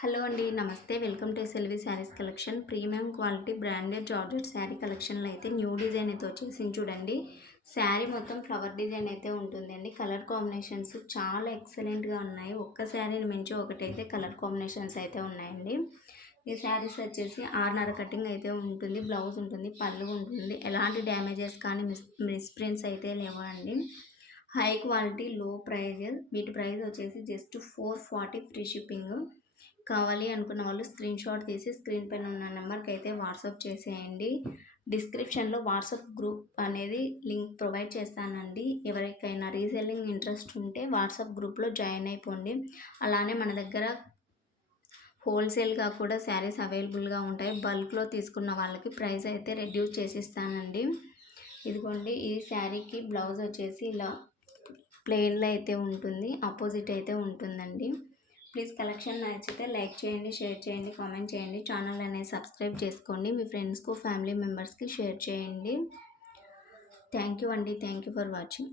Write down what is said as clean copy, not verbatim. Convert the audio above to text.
Hello అండి. నమస్తే. Welcome to SLV saris collection. Premium quality branded georgette sari కలెక్షన్‌లో అయితే న్యూ డిజైన్ అయితే వచ్చేసింది చూడండి. శారీ మొత్తం ఫ్లవర్ డిజైన్ అయితే ఉంటుందండి. కలర్ కాంబినేషన్స్ చాలా ఎక్సలెంట్‌గా ఉన్నాయి. ఒక్క శారీని మించి ఒకటైతే కలర్ కాంబినేషన్స్ అయితే ఉన్నాయండి. ఈ శారీస్ వచ్చేసి 6:30 కటింగ్ అయితే ఉంటుంది. బ్లౌజ్ ఉంటుంది, పళ్ళు ఉంటుంది. ఎలాంటి డ్యామేజెస్ కానీ మిస్‌ప్రింట్స్ అయితే లేవండి. హై క్వాలిటీ, లో ప్రైజ్. వీటి ప్రైస్ వచ్చేసి జస్ట్ 440 ఫ్రీ షిప్పింగ్. కావాలి అనుకున్న వాళ్ళు స్క్రీన్ షాట్ తీసి స్క్రీన్ పైన ఉన్న నెంబర్కి అయితే వాట్సాప్ చేసేయండి. డిస్క్రిప్షన్లో వాట్సాప్ గ్రూప్ అనేది లింక్ ప్రొవైడ్ చేస్తానండి. ఎవరికైనా రీసెల్లింగ్ ఇంట్రెస్ట్ ఉంటే వాట్సాప్ గ్రూప్లో జాయిన్ అయిపోండి. అలానే మన దగ్గర హోల్సేల్గా కూడా శారీస్ అవైలబుల్గా ఉంటాయి. బల్క్లో తీసుకున్న వాళ్ళకి ప్రైస్ అయితే రెడ్యూస్ చేసిస్తానండి. ఇదిగోండి, ఈ శారీకి బ్లౌజ్ వచ్చేసి ఇలా ప్లెయిన్లో అయితే ఉంటుంది, ఆపోజిట్ అయితే ఉంటుందండి. ప్లీజ్ కలెక్షన్ నచ్చితే లైక్ చేయండి, షేర్ చేయండి, కామెంట్ చేయండి. ఛానల్ అనేది సబ్స్క్రైబ్ చేసుకోండి. మీ ఫ్రెండ్స్కు, ఫ్యామిలీ మెంబర్స్కి షేర్ చేయండి. థ్యాంక్ యూ అండి. Thank you for watching.